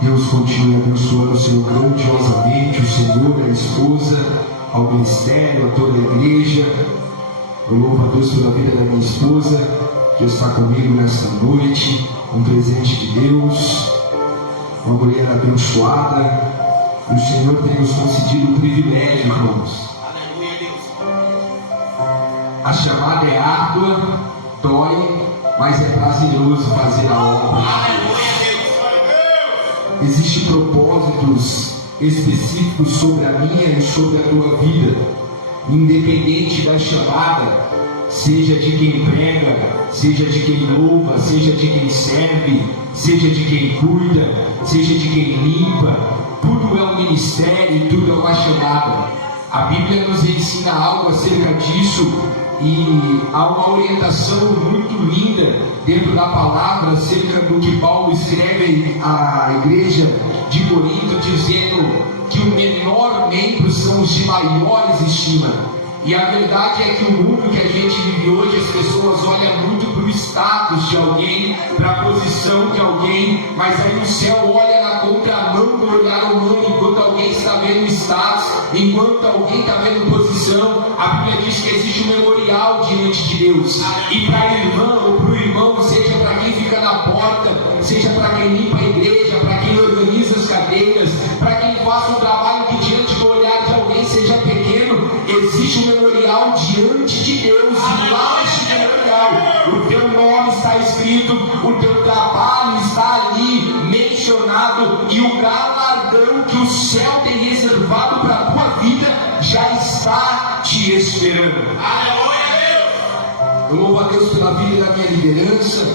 Deus continue abençoando o Senhor grandiosamente, o Senhor, a esposa, ao ministério, a toda a igreja. Eu louvo a Deus pela vida da minha esposa, que está comigo nesta noite, um presente de Deus, uma mulher abençoada. O Senhor tem nos concedido o privilégio, irmãos. A chamada é árdua, dói, mas é prazeroso fazer a obra. Existem propósitos específicos sobre a minha e sobre a tua vida, independente da chamada, seja de quem prega, seja de quem louva, seja de quem serve, seja de quem cuida, seja de quem limpa. Tudo é um ministério e tudo é uma chamada. A Bíblia nos ensina algo acerca disso, e há uma orientação muito linda dentro da palavra acerca do que Paulo escreve à igreja de Corinto, dizendo que o menor membro são os de maiores estima. E a verdade é que o mundo que a gente vive hoje, as pessoas olham muito para o status de alguém, para a posição de alguém, mas aí o céu olha na contramão do olhar humano. Enquanto alguém está vendo status, enquanto alguém está vendo posição, a Bíblia diz que existe um memorial diante de Deus. E para a irmã ou para o irmão, seja para quem fica na porta, seja para quem limpa a igreja, para quem organiza as cadeiras, para quem faz um trabalho que diante do olhar de alguém seja pequeno, existe um memorial diante de Deus. E lá neste memorial, o teu nome está escrito, o teu trabalho está ali mencionado, e o galardão que o céu tem reservado para a tua vida já está te esperando. Eu louvo a Deus pela vida da minha liderança,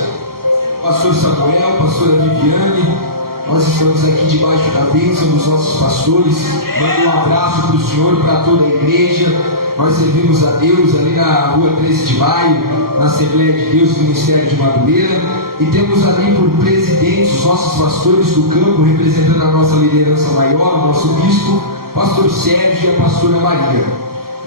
pastor Samuel, pastora Viviane. Nós estamos aqui debaixo da bênção dos nossos pastores. Mando um abraço para o Senhor, para toda a igreja. Nós servimos a Deus ali na rua 13 de maio, na Assembleia de Deus do Ministério de Madureira. E temos ali por presidentes os nossos pastores do campo, representando a nossa liderança maior, o nosso bispo, pastor Sérgio e a pastora Maria.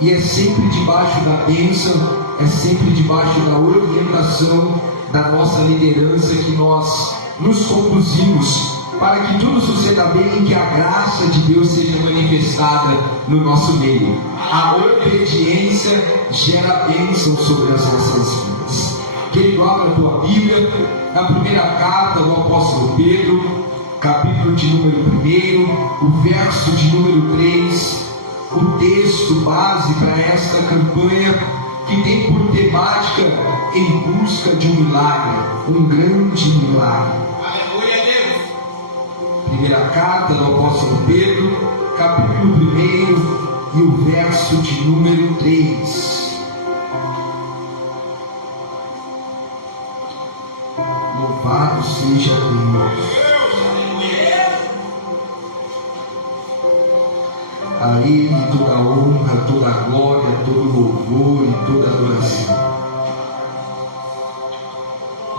E é sempre debaixo da bênção, é sempre debaixo da orientação da nossa liderança que nós nos conduzimos, para que tudo suceda bem e que a graça de Deus seja manifestada no nosso meio. A obediência gera bênção sobre as nossas vidas. Querido, abra a tua Bíblia na primeira carta do apóstolo Pedro, capítulo de número 1, o verso de número 3, o texto base para esta campanha, que tem por temática em busca de um milagre, um grande milagre. Primeira carta do apóstolo Pedro, capítulo 1 e o verso de número 3. Louvado seja Deus. A Ele toda a honra, toda a glória, todo o louvor e toda a adoração.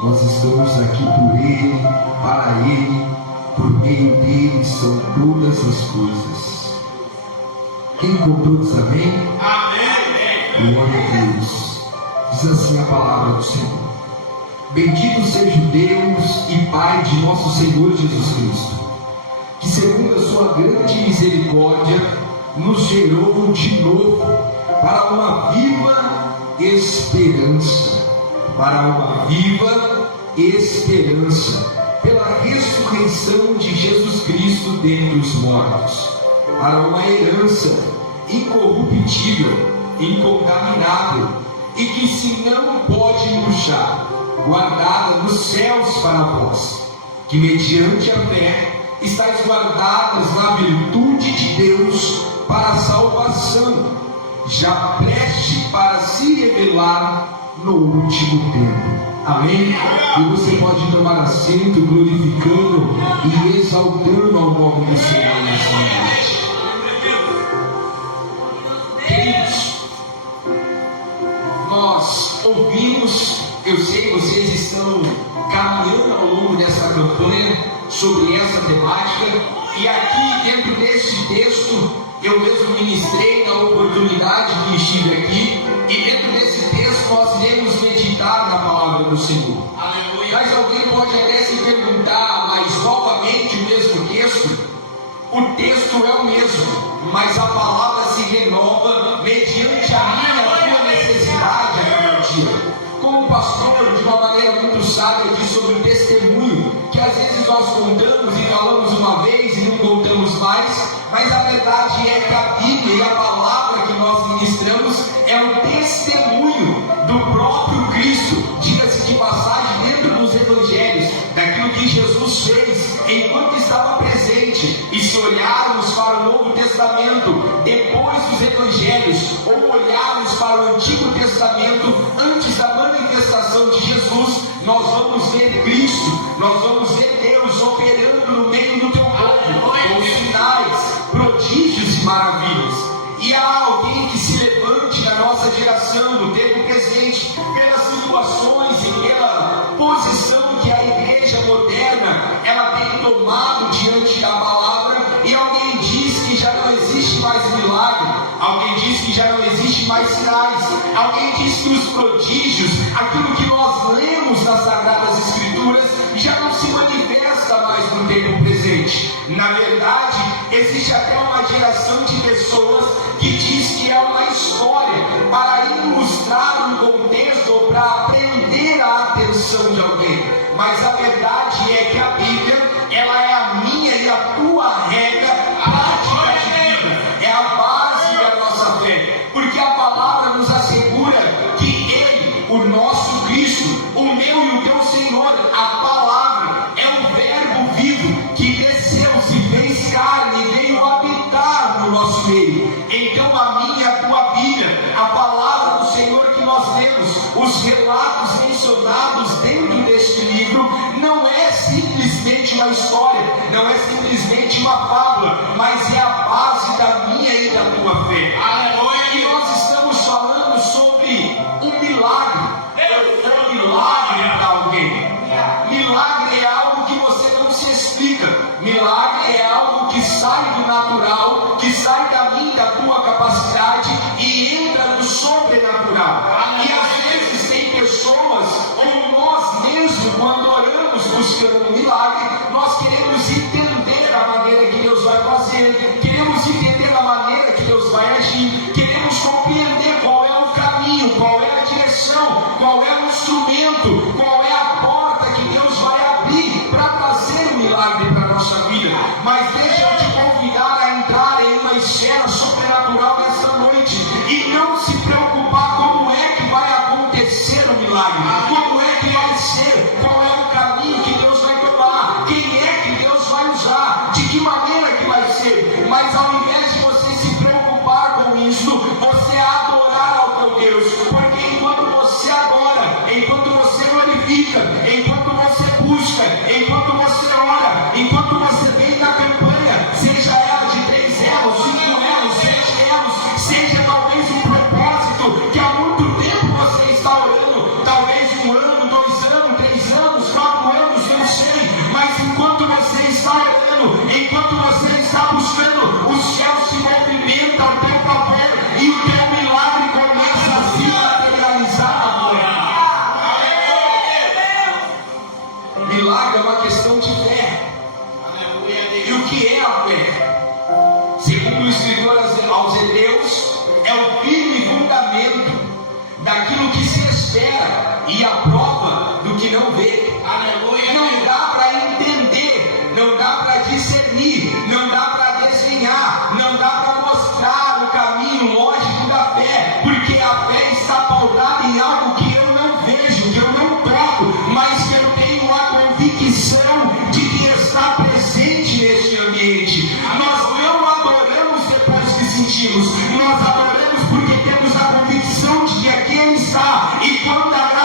Nós estamos aqui por Ele, para Ele, por meio dele são todas as coisas. Quem com todos, amém? Amém. Glória a Deus. Diz assim a palavra do Senhor: bendito seja Deus e Pai de nosso Senhor Jesus Cristo, que segundo a sua grande misericórdia nos gerou de novo para uma viva esperança, pela ressurreição de Jesus Cristo dentre os mortos, para uma herança incorruptível, incontaminável, e que se não pode murchar, guardada nos céus para vós, que mediante a fé estáis guardadas na virtude de Deus para a salvação, já preste para se revelar no último tempo. Amém? E você pode tomar assento, glorificando e exaltando ao nome do Senhor nessa noite. Queridos, nós ouvimos, eu sei, vocês estão caminhando ao longo dessa campanha sobre essa temática, e aqui dentro desse texto eu mesmo ministrei na oportunidade que estive aqui, e dentro desse texto nós iremos meditar na palavra do Senhor. Mas alguém pode até se perguntar, mas novamente o mesmo que O texto é o mesmo, mas a palavra se renova mediante a minha e a tua necessidade a cada dia. Como o pastor, de uma maneira muito sábia, diz sobre o testemunho, que às vezes nós contamos e falamos uma vez e não contamos mais, mas a verdade é que a Bíblia e a palavra que nós ministramos é um testemunho do próprio Cristo. Diga-se de passagem, dentro dos evangelhos, daquilo que Jesus fez enquanto estava presente. E se olharmos para o Novo Testamento depois dos evangelhos, ou olharmos para o Antigo Testamento antes da manifestação de Jesus, nós vamos ver Cristo, nós vamos ver Deus operando no meio do teu povo, com sinais, prodígios e maravilhas. E há alguém que se levante na nossa geração, no tempo presente, pelas situações e pela posição que a igreja moderna ela tem tomado diante da palavra, e alguém diz que já não existe mais milagre, alguém diz que já não existe mais sinais, alguém diz que os prodígios, aquilo que nós lemos nas Sagradas Escrituras, já não se manifesta mais no tempo presente. Na verdade, existe até uma geração de pessoas que diz que é uma história para ilustrar um contexto ou para prender a atenção de alguém. Mas a verdade é que a Bíblia, ela é a minha e a tua regra prática de vida, é a base da nossa fé, porque a palavra nos assegura que Ele, o nosso Cristo, o meu e o teu Senhor, a palavra é o verbo vivo que desceu, se fez carne e veio habitar no nosso meio. Então a minha e a tua Bíblia, a palavra do Senhor que nós temos, os relatos mencionados dentro deste livro, não é simplesmente uma história, não é simplesmente uma fábula, mas é a base da minha e da tua fé. Aleluia! E nós estamos falando sobre um milagre. Um milagre para alguém. Milagre é algo que você não se explica. Milagre é algo que sai do natural, que sai da minha e da tua capacidade e entra no sobrenatural. E às vezes tem pessoas, ou nós mesmos, quando oramos buscando um milagre, nós queremos entender a maneira que Deus vai fazer, queremos entender a maneira que Deus vai agir, queremos compreender qual é o caminho, qual é a direção, qual é o instrumento, qual é a porta que Deus vai abrir para trazer um milagre para a nossa vida. Mas deixa eu te convidar a entrar em uma esfera sobrenatural nesta noite e não se preocupar como é que vai acontecer o milagre, como é que vai ser, qual é o caminho que Deus vai tomar, quem é que Deus vai usar, de que maneira que vai ser. Mas ao invés de você se preocupar com isso, você adorar ao teu Deus, porque enquanto você adora, enquanto você glorifica, enquanto você busca, enquanto você ora, enquanto você vem na campanha, seja ela de 3 elos, 5 elos, 7 elos, seja talvez um propósito que há muito tempo você está orando, talvez 1 ano, 2 anos, 3 anos, 4 anos, não sei, mas enquanto você está orando, enquanto você está buscando, o céu se movimenta ao teu favor e o teu milagre começa a se materializar agora. Milagre é uma questão de fé. E o que é a fé? Segundo o escritor aos Hebreus, é o firme fundamento daquilo que se espera e a prova do que não vê. Não dá para entender, não dá para discernir, não dá para desenhar, não dá para mostrar o caminho lógico da fé, porque a fé está pautada em algo que eu não vejo, que eu não toco, mas que eu tenho a convicção de que está presente neste ambiente. Nós não adoramos depois que sentimos, nós adoramos porque temos a convicção de que aqui Ele está, e quando a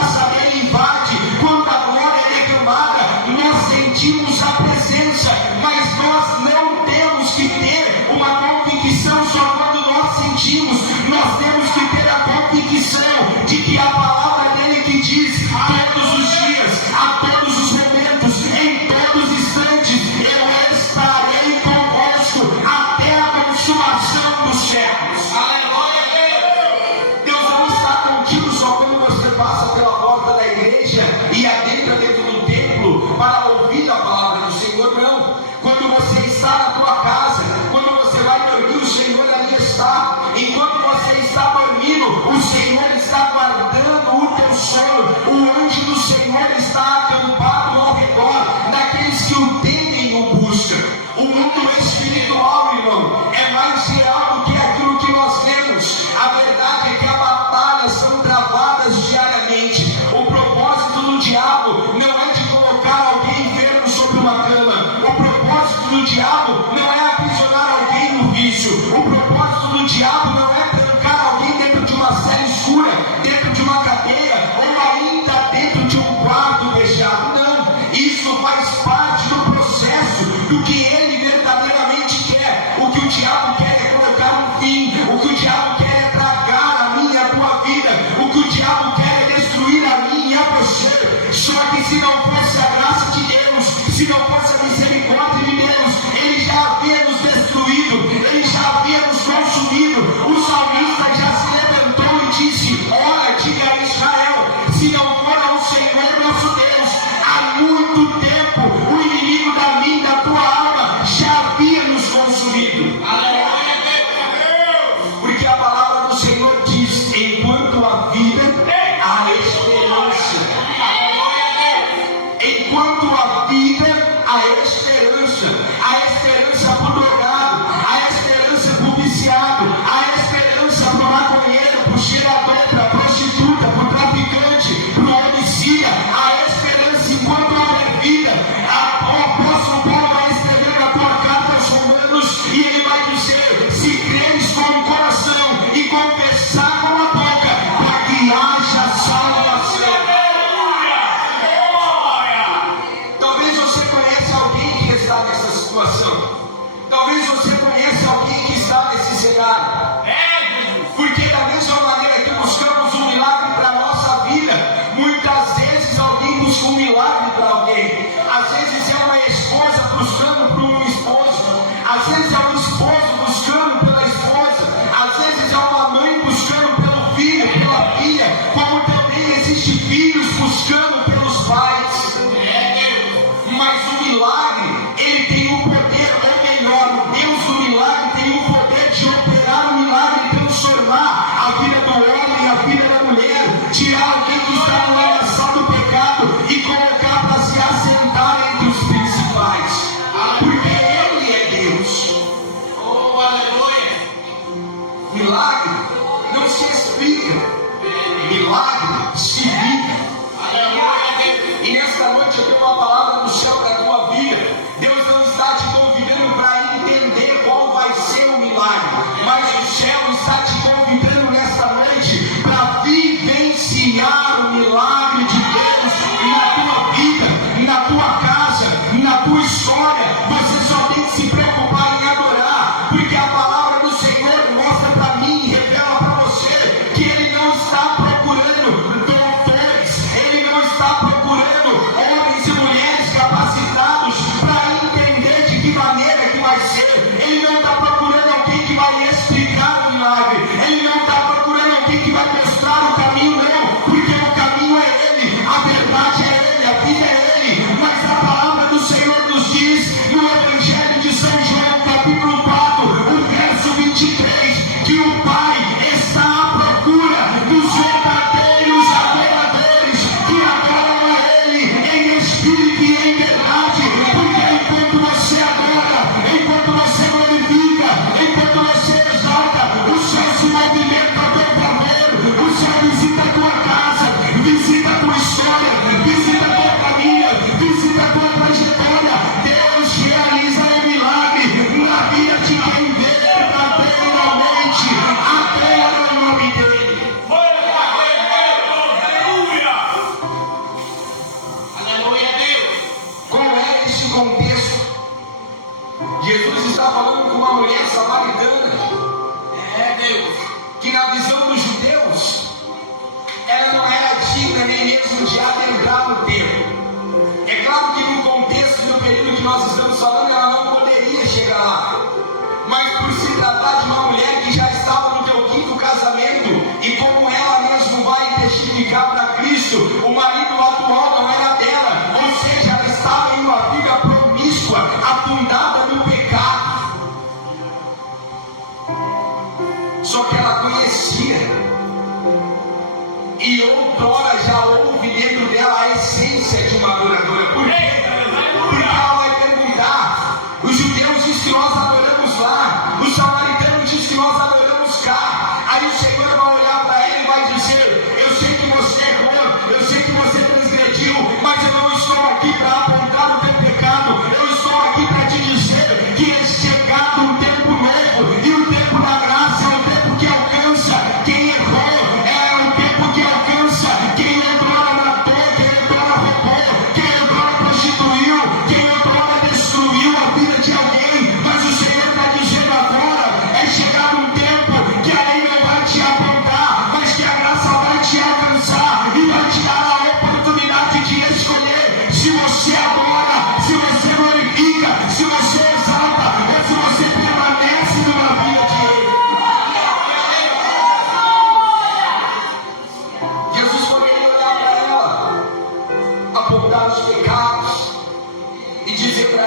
do que ele verdadeiramente quer. O que o diabo quer é colocar um fim, o que o diabo quer é tragar a minha e a tua vida, o que o diabo quer é destruir a mim e a você. Só que se não fosse a graça de Deus, se não fosse a misericórdia de Deus, ele já havia nos destruído, ele já havia nos consumido. O salmista já se levantou e disse: ora, diga a Israel, se não for ao Senhor nosso Deus, há muito tempo o inimigo da minha e da tua alma já havia nos consumido. Porque a palavra do Senhor diz: enquanto há vida, há esperança. Enquanto há vida, há esperança. Há esperança para o drogado, há esperança para o viciado, há esperança para o maconheiro, para o cheirador, para a prostituta, para o traficante, para o homicida. Há esperança enquanto há vida. O apóstolo Paulo vai escrever na tua carta aos Romanos e ele vai dizer: se creres com o coração e confessar com a boca, para que haja salvação. Talvez você conheça alguém que está nessa situação. Talvez você conheça alguém que está nesse cenário. Porque da mesma maneira que buscamos um milagre para a nossa vida, muitas vezes alguém busca um milagre para alguém. Às vezes é uma esposa buscando por um esposo. Às vezes é um esposo buscando pela esposa. Às vezes é uma mãe buscando pelo filho, pela filha. Como também existe filhos buscando pelos pais. Mas o milagre, ele tem o poder, ou melhor, o Deus do milagre tem o poder de operar o milagre e transformar a vida do homem e a vida da mulher, tirar alguém que está no lamaçal do pecado e colocar para se assentar entre os principais. Porque ele é Deus. Oh, aleluia! Milagre não se explica, milagre se vive. E nesta noite eu tenho uma palavra do céu para a tua vida. Deus não está te convidando para entender qual vai ser o milagre, mas o céu está te convidando nesta noite para vivenciar o milagre de Deus na tua vida, na tua casa, na tua história. Você só tem que se preocupar em adorar, porque a palavra do Senhor mostra para mim e revela para você que Ele não está procurando doutores, Ele não está procurando homens e mulheres capacitados para entender de que maneira que vai ser. Ele não está procurando alguém que vai explicar o milagre. Ele não está procurando alguém que vai mostrar o caminho, não, porque o caminho é Ele, a verdade é Ele, a vida é Ele. Mas a palavra do Senhor nos diz no Evangelho de São João, capítulo 4, o verso 23, que o Pai está à procura dos verdadeiros adoradores que adoram a Ele em espírito e em verdade. Porque enquanto você adora, enquanto você glorifica, enquanto você exalta, o céu se movimenta a teu favor. O céu visita a tua casa, visita a tua história, visita a tua família, visita a tua trajetória. Deus realiza o milagre na vida de quem verdadeiramente adora o nome dele. Aleluia, Deus! Como é esse contexto? Jesus está falando com uma mulher samaritana, Deus! que na visão dos judeus, ela não era digna nem mesmo de adentrar no templo. É claro que no contexto, no período que nós estamos falando, ela não poderia chegar lá. Mas por se tratar de uma mulher que já estava no teu quinto casamento, e como ela mesmo vai testificar para Cristo, o marido atual não era dela, ou seja, ela estava em uma vida promíscua, afundada no pecado. Só que ela conhecia, e outrora já houve dentro dela a essência de uma adoradora. Por quê? Porque ela vai perguntar: os judeus dizem que nós adoramos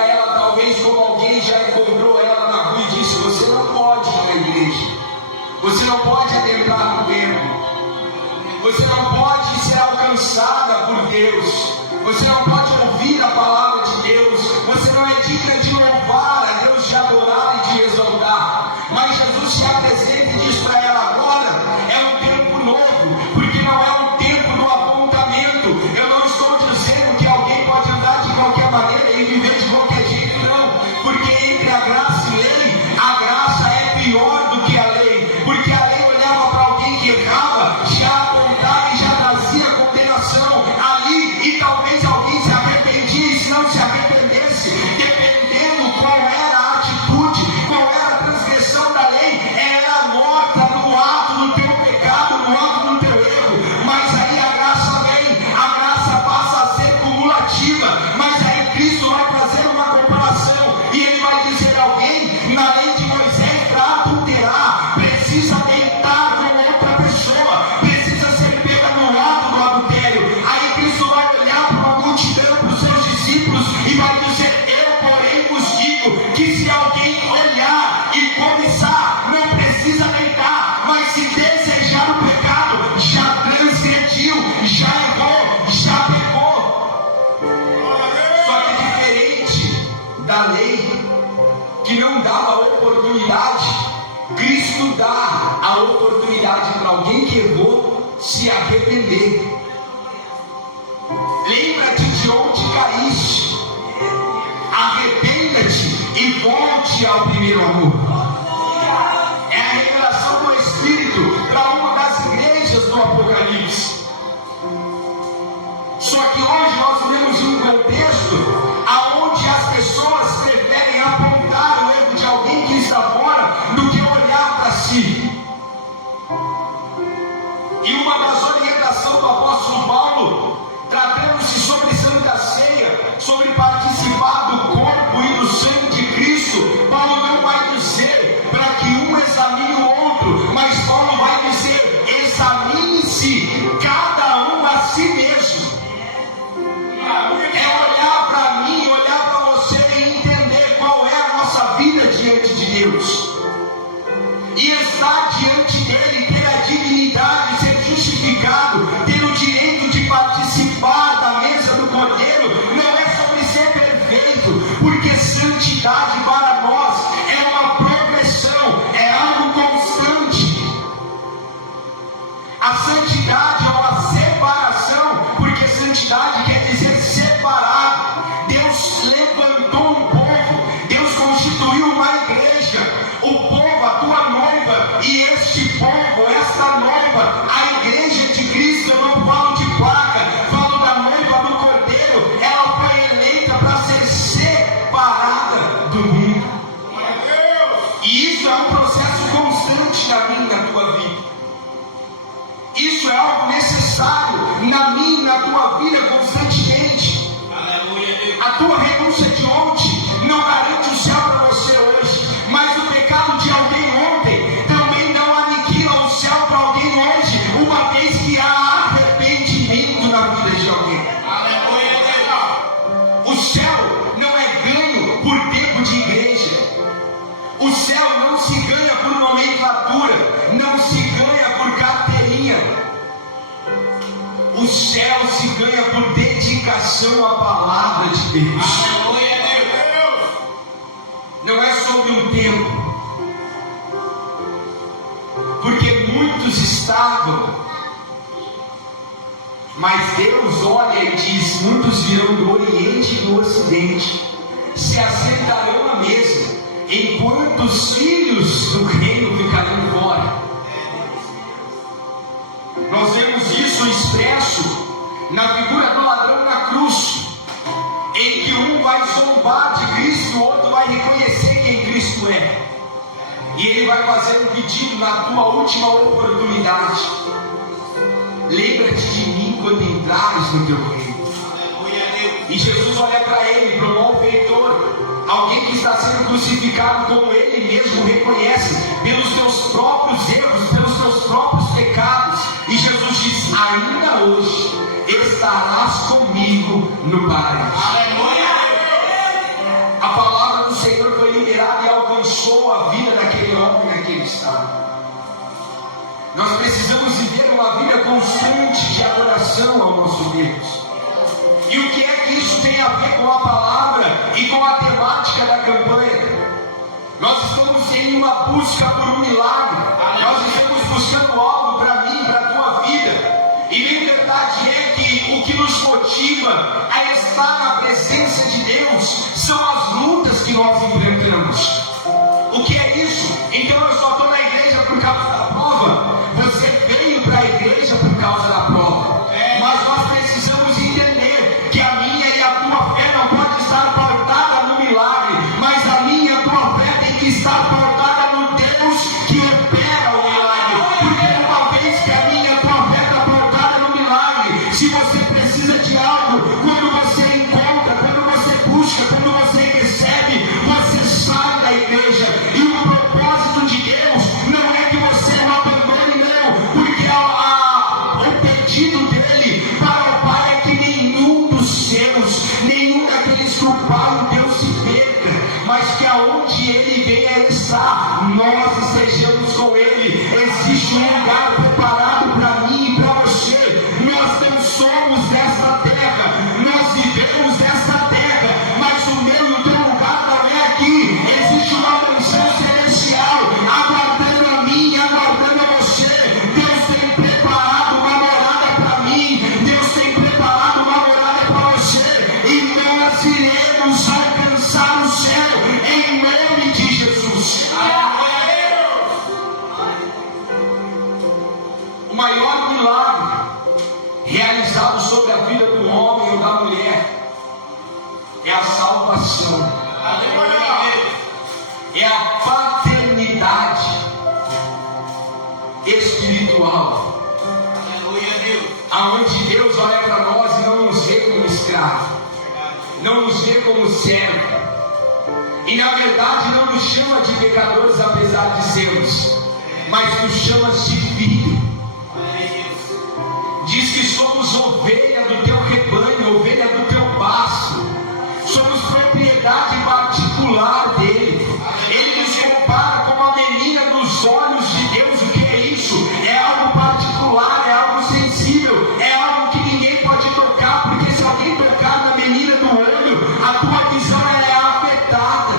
ela, talvez como alguém já encontrou ela na rua e disse: você não pode ir na igreja, você não pode adentrar no templo, você não pode ser alcançada por Deus, você não pode ouvir a palavra de Deus, você não é digna de louvar a Deus, de adorar e de exaltar. Mas Jesus se apresenta e diz para ela: agora é um tempo novo, porque não é um tempo do apontamento. Eu não estou dizendo que alguém pode andar de qualquer maneira e viver de qualquer jeito, não, porque entre a graça e a lei, a graça é pior do que a lei, porque a lei olhava para alguém que errava, já apontava e já trazia condenação ali, e talvez alguém se arrependia, e se não se arrependesse, dependendo qual era a atitude, qual era a transgressão da lei, era morta no ato do teu pecado, no ato do teu erro. Mas aí a graça vem, a graça passa a ser cumulativa, mas aí Cristo vai fazer uma comparação, e ele vai dizer: alguém na lei de Moisés, para adulterar, precisa deitar com outra pessoa, precisa ser pega no ato do adultério. Aí Cristo vai olhar para uma multidão, para os seus discípulos, e vai dizer: eu porém vos digo que se alguém olhar e cobiçar, não precisa deitar, mas se desejar o pecado, já transgrediu, já errou, já pecou. Só que diferente da lei, que não dava oportunidade, Cristo dá a oportunidade para alguém que errou se arrepender. Lembra-te de onde caíste, arrependa-te e volte ao primeiro amor. É a revelação do Espírito para uma das igrejas do Apocalipse. Só que hoje nós vivemos um contexto aonde as pessoas preferem apontar o erro de alguém que está fora do que olhar para si. E uma das orientações do apóstolo Paulo, tratando-se sobre Santa Ceia, sobre participar do corpo e do sangue de Cristo, Paulo não vai dizer para que um examine o outro, mas Paulo vai dizer: examine-se cada um a si mesmo. É olhar para mim, olhar para você e entender qual é a nossa vida diante de Deus, e estar diante dele, ter a dignidade, ser justificado, ter o direito de participar da mesa do Cordeiro. Não é sobre ser perfeito, porque santidade para nós é uma progressão, é algo constante. A santidade é uma separação, porque santidade quer dizer separado. Deus levantou um povo, Deus constituiu uma igreja, o povo, a tua noiva, e este povo, esta noiva, a igreja de Cristo. Eu não falo de placa, falo da noiva do Cordeiro. Ela foi eleita para ser separada do mundo, e isso é um processo constante na minha e na tua vida. Isso é algo necessário na minha e na tua vida constantemente. A tua renúncia de ontem não garante o céu para você hoje, mas o pecado de alguém ontem também não aniquila o céu para alguém hoje, uma vez que há arrependimento na vida de alguém. O céu não é ganho por tempo de igreja. O céu não se ganha por nomenclatura, não se ganha por carteirinha. O céu se ganha por dedicação à palavra de Deus. Não é sobre um tempo, porque muitos estavam, mas Deus olha e diz: muitos virão do Oriente e do Ocidente, se assentarão à mesa, enquanto os filhos do reino ficarão fora. Nós vemos isso expresso na figura do ladrão na cruz, em que um vai zombar de Cristo, o outro vai reconhecer quem Cristo é, e ele vai fazer um pedido na tua última oportunidade: lembra-te de mim quando entrares no teu reino. E Jesus olha para ele, para o malfeitor, alguém que está sendo crucificado, como ele mesmo reconhece, pelos teus próprios erros, pelos teus próprios pecados. E Jesus diz: ainda hoje estarás comigo no paraíso. Senhor foi liberado e alcançou a vida daquele homem naquele estado. Nós precisamos viver uma vida constante de adoração ao nosso Deus. E o que é que isso tem a ver com a palavra e com a temática da campanha? Nós estamos em uma busca por um milagre. Nós estamos buscando algo para mim, para a tua vida. E bem verdade é que o que nos motiva a estar na presença de Deus são as lutas que nós enfrentamos. O que é isso? Então eu só estou na igreja por causa da prova. Você veio para a igreja por causa da prova. Mas nós precisamos entender que a minha e a tua fé não pode estar pautada no milagre, mas a minha e a tua fé tem que estar pautada no Deus que opera o milagre. Porque uma vez que a minha e a tua fé está pautada no milagre, se você precisa de algo, quando você encontra, quando você busca, quando você recebe, você sai da igreja. E o propósito de Deus não é que você o abandone, não, porque o pedido dele para o Pai é que nenhum dos seus, nenhum daqueles que o Pai, o Deus, se perca, mas que aonde ele venha estar, nós estejamos com ele. Existe um lugar preparado para mim e para você. Nós não somos desta terra, nós vivemos desta terra, mas o meu e o teu lugar não é aqui. Existe uma mansão celestial aguardando a mim e aguardando a você. Deus tem preparado uma morada para mim, Deus tem preparado uma morada para você, e nós iremos alcançar o céu em nome de Jesus. O maior milagre realizado sobre a vida do homem ou da mulher é a salvação, é a paternidade espiritual, aonde Deus olha para nós e não nos vê como escravo, não nos vê como servo, e na verdade não nos chama de pecadores apesar de sermos, mas nos chama de filho. Diz que somos ovelha do teu rebanho, ovelha do teu pasto, somos propriedade particular dele. Ele nos compara como a menina dos olhos de Deus. O que é isso? É algo particular, é algo sensível, é algo que ninguém pode tocar, porque se alguém tocar na menina do olho, a tua visão ela é afetada.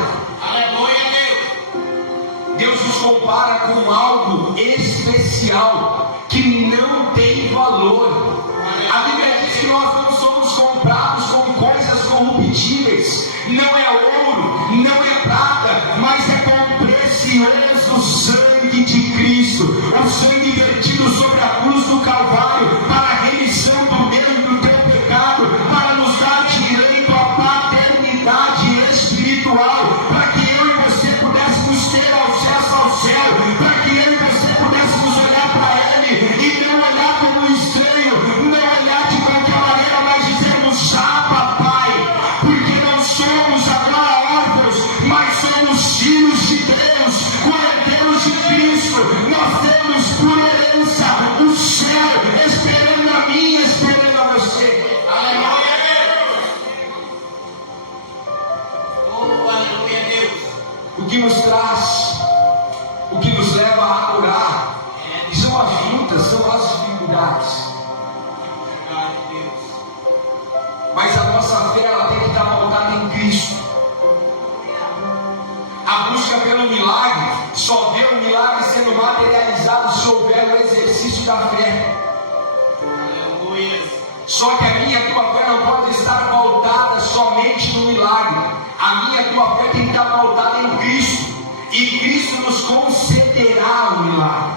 Deus nos compara com algo especial que não tem valor. A Bíblia diz que nós não somos comprados com coisas corruptíveis. Não é ouro, não é prata, mas é com o precioso sangue de Cristo. O sangue vertido sobre a cruz do Calvário para a remissão do meu e do teu pecado, para nos dar direito à paternidade espiritual, para que eu e você pudéssemos ter acesso ao céu, para que eu e você pudéssemos olhar para Ele e não olhar como um estranho, não olhar de qualquer maneira, mas dizermos: "Ah, papai", porque não somos agora órfãos, mas somos filhos de Deus, cordeiros de Cristo. Nós temos por herança o céu, esperando a mim, esperando a você. O que nos traz, o que nos leva a orar, são as lutas, são as dificuldades. Mas a nossa fé ela tem que estar pautada em Cristo. A busca pelo milagre só vê o milagre sendo materializado se houver o exercício da fé. Só que a minha e a tua fé não pode estar pautada somente no milagre. A minha e a tua fé tem que estar pautada em Cristo. E Cristo nos concederá o milagre.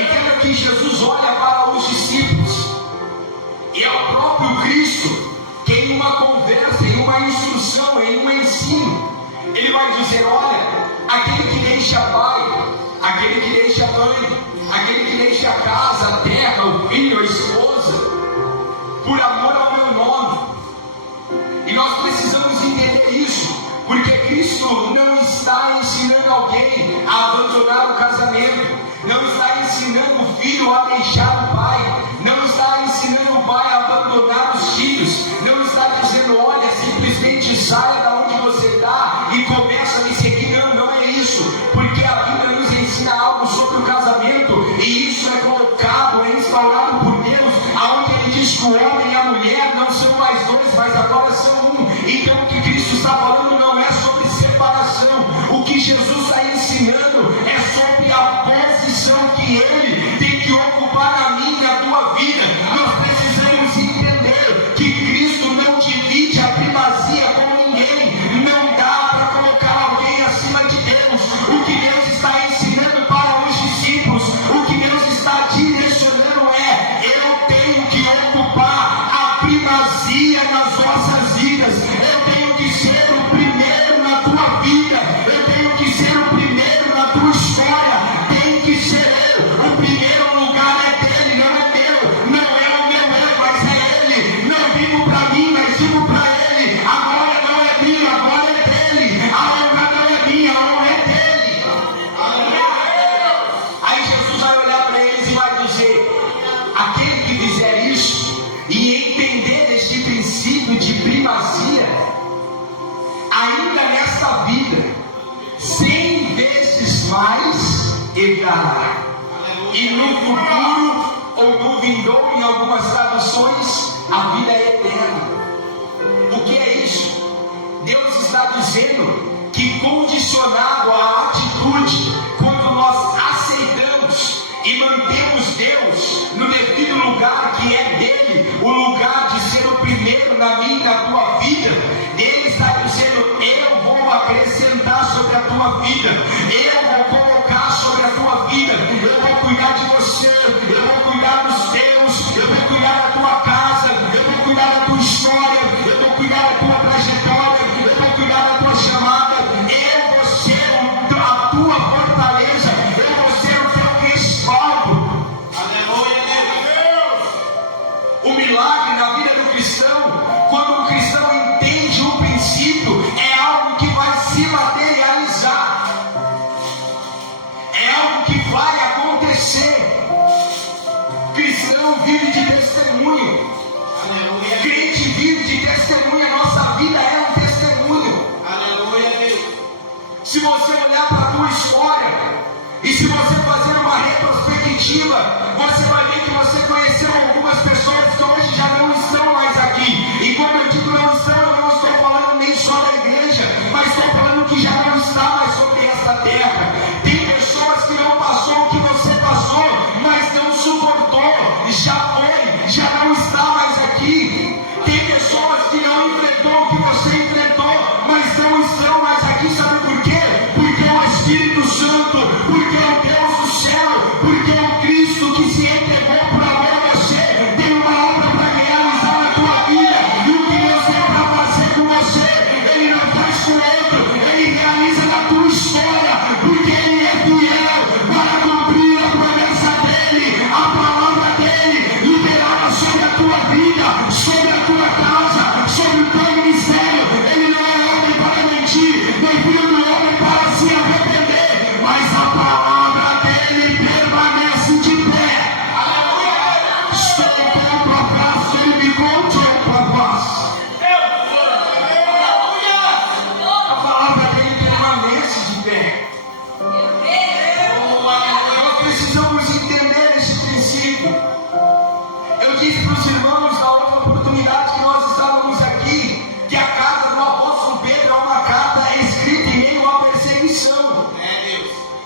Entenda que Jesus olha para os discípulos, e é o próprio Cristo que em uma conversa, em uma instrução, em um ensino, Ele vai dizer: olha, aquele que deixa pai, aquele que deixa mãe, aquele que deixa a casa, a terra, o filho, a esposa, por amor ao meu nome. E nós precisamos entender isso, porque Cristo não está ensinando alguém a abandonar o casamento, não está ensinando o filho a deixar o pai, não está ensinando o pai a abandonar os filhos, não está dizendo: olha, simplesmente saia da onde você está e comece vida, eu tenho que ser o primeiro na tua história, tem que ser eu. O primeiro lugar é dele, não é meu, não é o meu eu, mas é ele. Não vivo para mim, mas vivo para ele. A glória não é minha, a glória é dele. A honra não é minha, a honra é dele. Aí Jesus vai olhar para eles e vai dizer: aquele que fizer isso e entender este princípio de primazia, ainda nesta vida, 100 vezes mais herdará. E no futuro, ou no vindouro, em algumas traduções, a vida é eterna. O que é isso? Deus está dizendo que, condicionado à atitude, quando nós aceitamos e mantemos Deus no devido lugar que é dele, o lugar de ser o primeiro na minha e na tua vida, Ele está dizendo: eu vou acrescentar sobre a tua vida, eu vou colocar sobre a tua vida, eu vou cuidar de você, eu vou cuidar dos teus, eu vou cuidar da tua casa, eu vou cuidar da tua história, eu vou cuidar da tua trajetória, eu vou cuidar da tua chamada, eu vou ser a tua fortaleza, eu vou ser o teu respaldo. O milagre na vida do cristão, quando o cristão entende o princípio, é algo que vai se materializar, é algo que vai acontecer. Cristão vive de testemunho, crente vive de testemunho, a nossa vida é um testemunho. Se você olhar para a tua história e se você fazer uma retrospectiva, você vai ver que você conheceu algumas pessoas que hoje já não estão mais aqui. E quando eu digo não estão, eu não estou falando nem só da igreja, mas estou falando que já não está mais sobre esta terra. Tem pessoas que não passou o que você passou, mas não suportou, já foi, já não está mais aqui. Tem pessoas que não enfrentou o que você enfrentou, mas não estão mais aqui. Sabe por quê? Porque o Espírito Santo, porque o Deus do céu, porque o Cristo que se entregou por amor a você, tem uma obra para realizar na tua vida. E o que Deus tem para fazer com você, Ele não faz com outro, Ele realiza na tua história, porque Ele é fiel para cumprir a promessa dEle, a palavra dEle, liberada sobre a tua vida, sobre a tua casa, sobre o teu ministério. Ele não é homem para mentir, nem filho do homem para se arrepender, mas a palavra dEle permanece de pé. Estou com a paz, Ele me contou com a paz. A palavra dEle permanece de pé. Nós precisamos entender esse princípio. Eu disse para os irmãos na outra oportunidade que nós estávamos aqui, que a carta do apóstolo Pedro é uma carta escrita em meio à perseguição.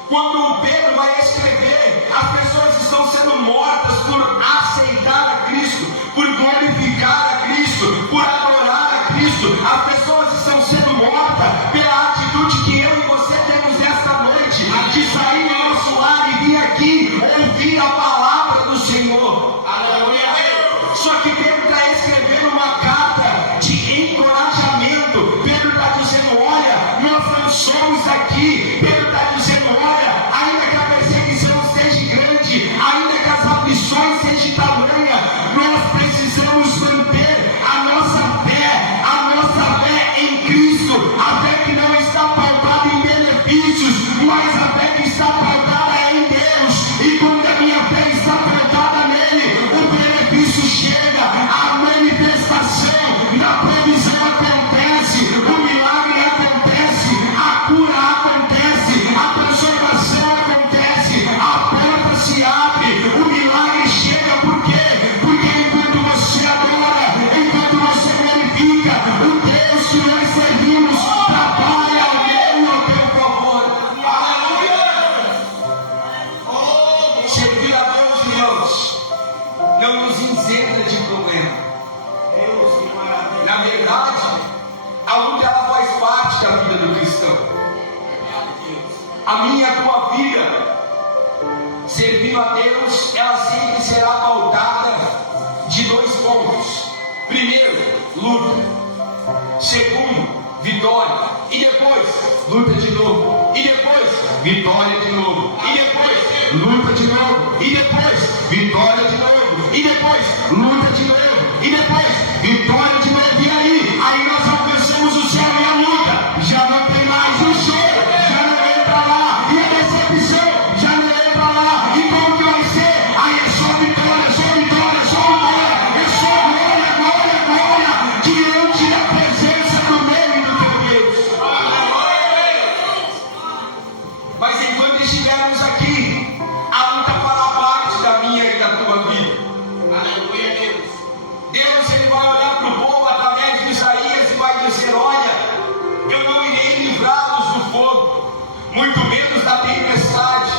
Quando Pedro vai escrever, as pessoas estão sendo mortas por aceitar a Cristo, por glorificar a Cristo, por adorar a Cristo. As pessoas estão sendo mortas pela atitude que eu e você temos esta noite, de sair do nosso lar e vir aqui ouvir a palavra do Senhor. Só que Pedro está escrevendo uma carta de encorajamento. Pedro está dizendo: olha, nós não somos aqui. Pedro está dizendo: olha, ainda que a perseguição seja grande, ainda que as aflições sejam tamanha, nós precisamos manter a nossa fé em Cristo. A fé que não está pautada em benefícios, mas a fé que está pautada em Deus. E quando a minha fé está pautada nele, o benefício chega, a manifestação da provisão acontece, o milagre acontece, a cura acontece, a transformação acontece, a porta se abre, o milagre chega. Por quê? Porque enquanto você adora, enquanto você glorifica, o Deus que nós servimos trabalha ao teu favor. Servir a Deus, irmãos, não nos isenta de problema. Na verdade, a luta ela faz parte da vida do cristão. A minha e a tua vida, servindo a Deus, ela sempre será pautada de dois pontos. Primeiro, luta. Segundo, vitória. E depois, luta luta de novo. E depois, vitória de novo. E depois, luta de novo. E depois, vitória de novo. E depois, luta de novo. E depois, vitória de novo. E aí nós alcançamos o céu e a luta. Já não tem mais o choro, já não entra lá. E a decepção, já não entra lá. E como que vai ser? Aí é só vitória, só vitória, só vitória. É só glória, glória, glória. Diante da presença do meio do teu Deus. Mas enquanto estivermos aqui, a luta fará parte da minha e da tua vida. Aleluia, Deus. Deus, ele vai olhar para o povo através de Isaías e vai dizer: olha, eu não irei livrá-los do fogo, muito menos da tempestade,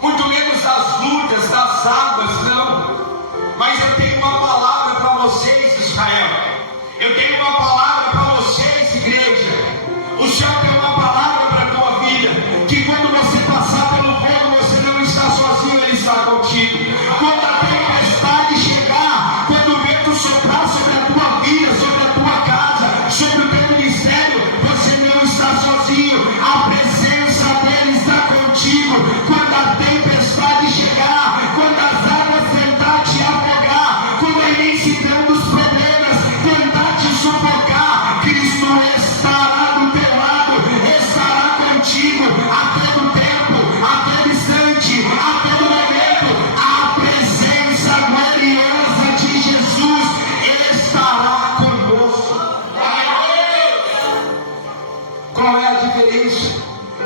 muito menos das lutas, das águas, não. Mas eu tenho uma palavra para vocês, Israel. Eu tenho uma palavra para vocês, igreja. O Senhor tem uma palavra para a tua vida, que quando você passar pelo fogo, você não está sozinho, Ele está contigo. Quando a tempestade chegar, quando o vento soprar sobre a tua vida, sobre a tua casa, sobre o teu ministério, você não está sozinho. A presença dEle está contigo. Quando a tempestade chegar, quando as águas tentar te afogar, quando a imensidão dos problemas tentar te sufocar, Cristo estará do teu lado, estará contigo a todo tempo, a todo instante, a todo momento. A presença gloriosa de Jesus estará conosco. Qual é a diferença?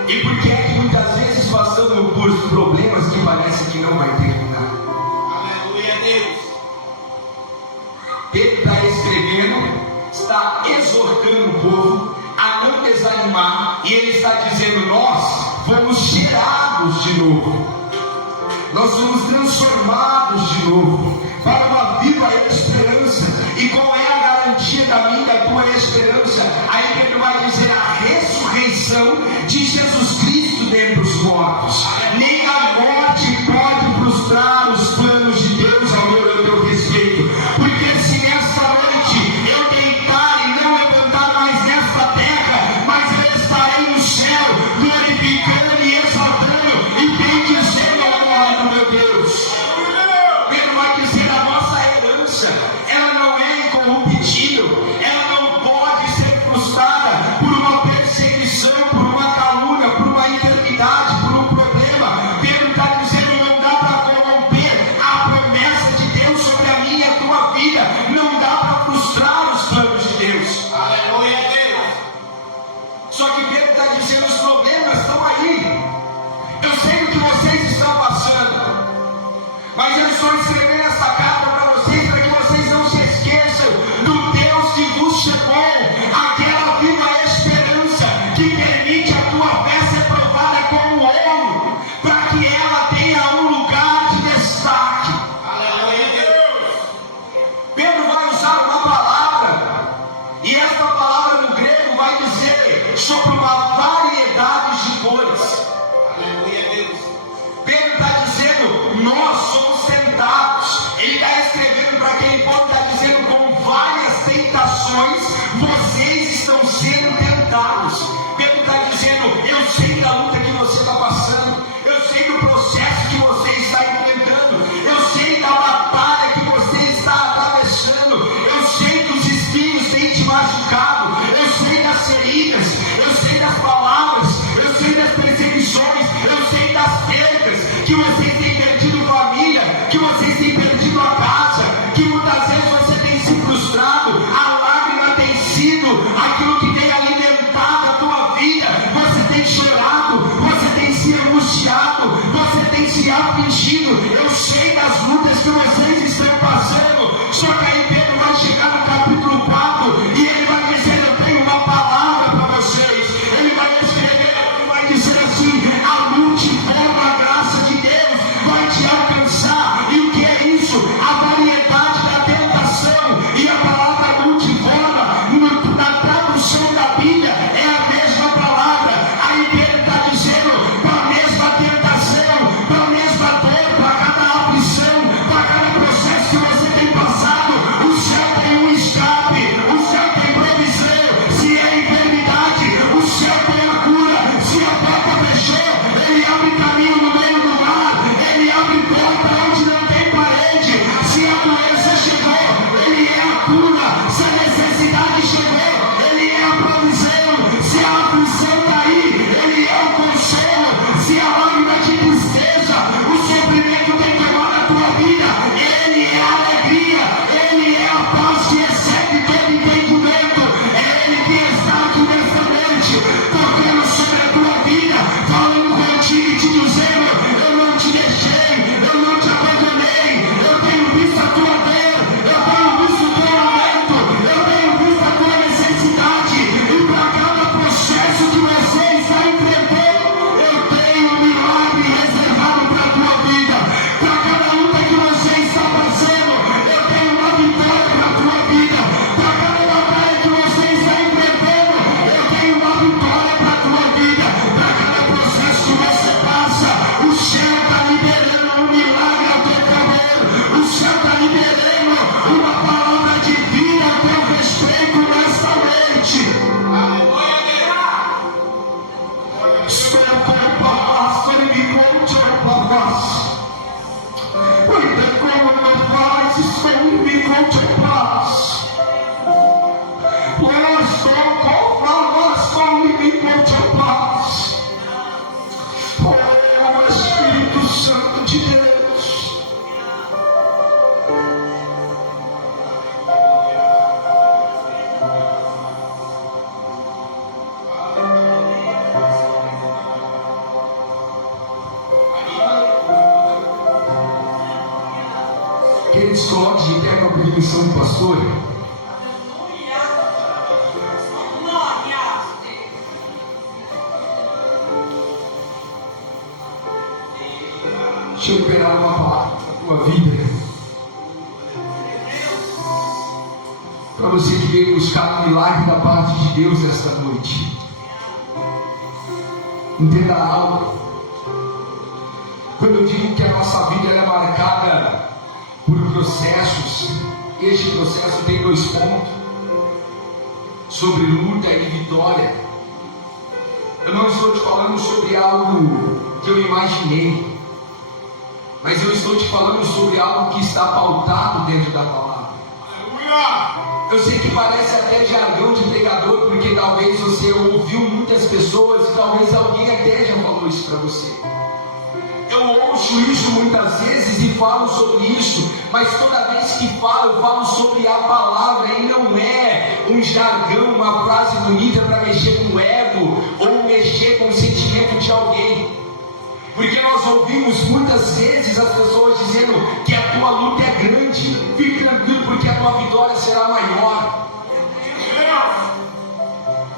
E por que é que muitas vezes passamos por problemas que parece que não vai terminar? Aleluia, Deus. Ele está escrevendo, está exortando o povo a não desanimar, e ele está dizendo: nós fomos gerados de novo, nós somos transformados de novo para uma viva esperança. E qual é a garantia da minha e da tua esperança? Aí Pedro vai dizer: a ressurreição de Jesus Cristo dentre os mortos. Nem a morte pode frustrar os planos de Deus ao meu respeito. Porque se nesta noite eu deitar e não levantar mais nesta terra, mas eu estarei no céu, glorificando e exaltando e bendizendo ao nome do meu Deus. Pedro vai dizer: a nossa herança, ela não é incorruptível, ela não pode ser frustrada por uma perseguição, por uma calúnia, por uma enfermidade, por um problema. Pedro está dizendo: não dá para corromper a promessa de Deus sobre a minha e a tua vida, não dá para frustrar os planos de Deus. Aleluia, Deus. Só que Pedro está dizendo: os problemas estão aí. Eu sei o que vocês estão passando, mas eu estou escrevendo essa carta para vocês, para que vocês não se esqueçam do Deus que vos chamou, aquela viva esperança que permite a tua fé ser provada como ouro, para que ela tenha um lugar de destaque. Aleluia, Deus. Pedro vai usar uma palavra, e esta palavra no grego vai dizer sobre uma variedade de cores. Aleluia, Deus. Pedro está dizendo: nós somos tentados se coloque de pé com a permissão do pastor. Deixa eu liberar uma palavra na tua vida. Para você que veio buscar o milagre da parte de Deus esta noite. Entenda algo. Quando eu digo que a nossa vida é marcada por processos, este processo tem 2 pontos: sobre luta e vitória. Eu não estou te falando sobre algo que eu imaginei, mas eu estou te falando sobre algo que está pautado dentro da palavra. Eu sei que parece até jargão de pregador, porque talvez você ouviu muitas pessoas e talvez alguém até já falou isso para você. Eu ouço isso muitas vezes e falo sobre isso, mas toda vez que falo, eu falo sobre a palavra e não é um jargão, uma frase bonita para mexer com o ego ou mexer com o sentimento de alguém. Porque nós ouvimos muitas vezes as pessoas dizendo que a tua luta é grande, fique tranquilo porque a tua vitória será maior.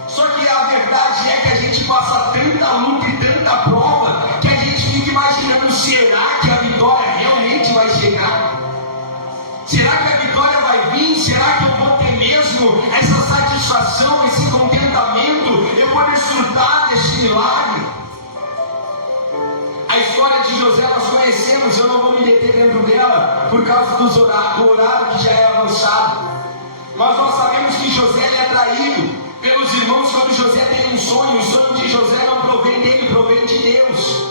Só que a verdade é que a gente passa tanta luta e tanta prova que a gente fica imaginando: será que a vitória realmente vai chegar? Será que a vitória vai vir? Será que eu vou ter mesmo essa satisfação, esse contentamento? Eu vou desfrutar deste milagre? A história de José nós conhecemos, eu não vou me deter dentro dela por causa do horário que já é avançado. Mas nós sabemos que José é traído pelos irmãos quando José tem um sonho. O sonho de José não provém dele, provém de Deus.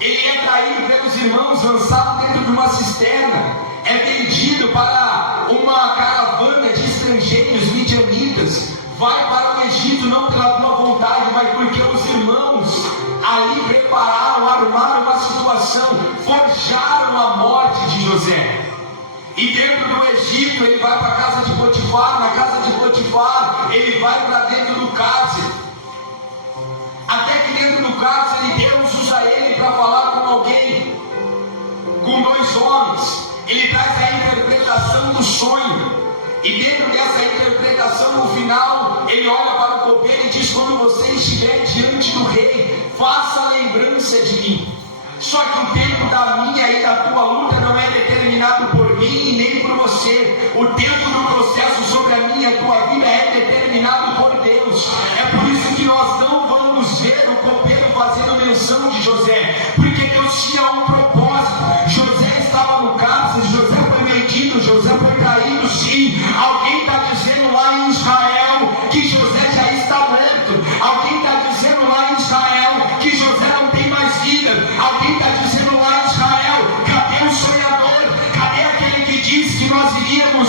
Ele é traído pelos irmãos, lançado dentro de uma cisterna, é vendido para uma caravana de estrangeiros midianitas, vai para o Egito não pela tua vontade, mas porque os irmãos ali prepararam, armaram uma situação, forjaram a morte de José. E dentro do Egito ele vai para a casa de Potifar, na casa de Potifar ele vai para dentro do cárcere. Até que dentro do cárcere Deus usa ele para falar com alguém, com 2 homens. Ele traz a interpretação do sonho. E dentro dessa interpretação, no final, ele olha para o copeiro e diz: quando você estiver diante do rei, faça lembrança de mim. Só que o tempo da minha e da tua luta não é determinado por mim e nem por você. O tempo do processo sobre a minha e a tua vida é determinado por Deus. É por isso que nós não vamos ver o copeiro fazendo menção de José, porque Deus tinha um propósito. José estava no cárcere, José foi vendido, José foi traído, sim. Alguém está dizendo lá em Israel que José já está morto. Alguém está dizendo lá em Israel que José não tem mais vida. Alguém está dizendo lá em Israel: cadê o sonhador? Cadê aquele que disse que nós iríamos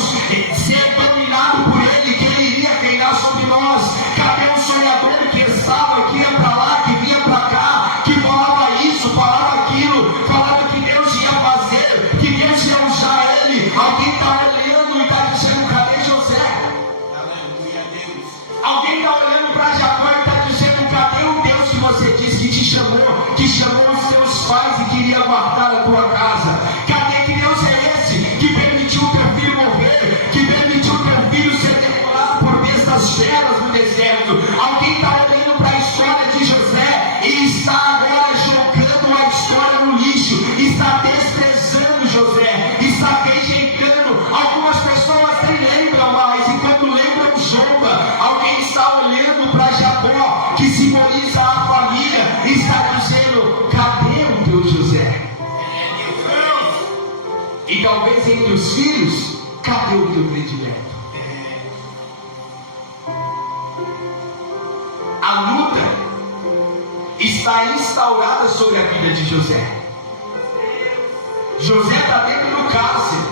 ser dominados por ele, que ele iria reinar sobre nós? Cadê o sonhador que estava, que ia para lá, que vinha para cá, que falava isso, falava aquilo, falava que Deus ia fazer, que Deus ia usar ele? Alguém está olhando e está dizendo: cadê José? Alguém está olhando para Jacó e está dizendo: cadê o Deus que você disse que te chamou, que chamou os teus pais e queria guardar a tua casa? Cadê? Que Deus é esse que permitiu teu filho morrer, que permitiu teu filho ser devorado por bestas feras no deserto? Alguém está olhando para a história de José e está agora jogando a história no lixo, está desprezando José, está rejeitando. Algumas pessoas nem lembram mais e quando lembram zomba. Alguém está olhando para Jacó, que simboliza a família, e está dizendo: cadê o teu José? E talvez entre os filhos, cadê o teu predileto? A luta está instaurada sobre a vida de José. José está dentro do cárcere.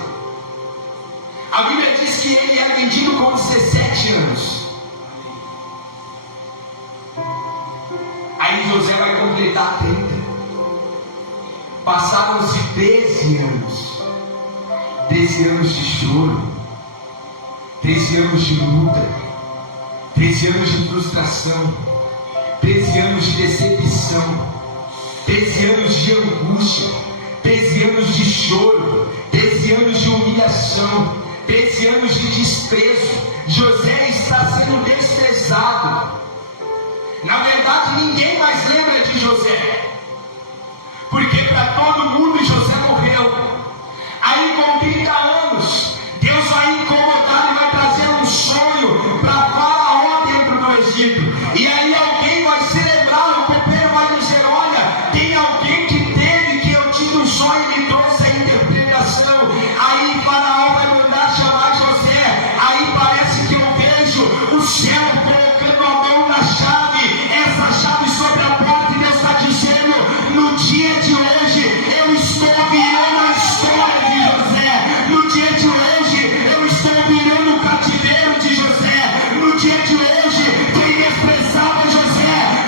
A Bíblia diz que ele é vendido com 17 anos. Aí José vai completar 30. Passaram-se 13 anos. 13 anos de choro, 13 anos de luta, 13 anos de frustração, 13 anos de decepção, 13 anos de angústia, 13 anos de choro, desse anos de humilhação, desse anos de desprezo. José está sendo desprezado. Na verdade, ninguém mais lembra de José, porque para todo mundo José morreu. Aí com 30 anos, Deus vai incomodar e vai trazer um sonho para Faraó dentro do Egito. E aí alguém vai se lembrar, o copeiro vai dizer: olha, tem alguém que teve, que eu tive um sonho e me trouxe a interpretação. Aí Faraó vai mandar chamar José. Aí parece que eu vejo o céu colocando a mão na chave, essa chave sobre a porta, e Deus está dizendo: no dia de hoje eu estou virando a história de José. No dia de hoje eu estou virando o cativeiro de José. No dia de hoje quem desprezava José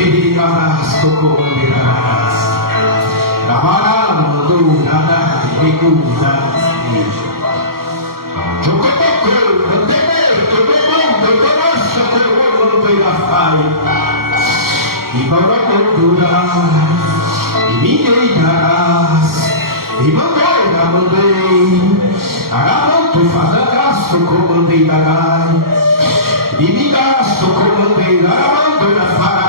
Ele arrasta como ele arrasta. Camarada, nada, recusa. E para cultura, e ninguém darás, e mandei, aramonto fazagaço, comandei da gai, e me gasto, comandei, aramonto da fai.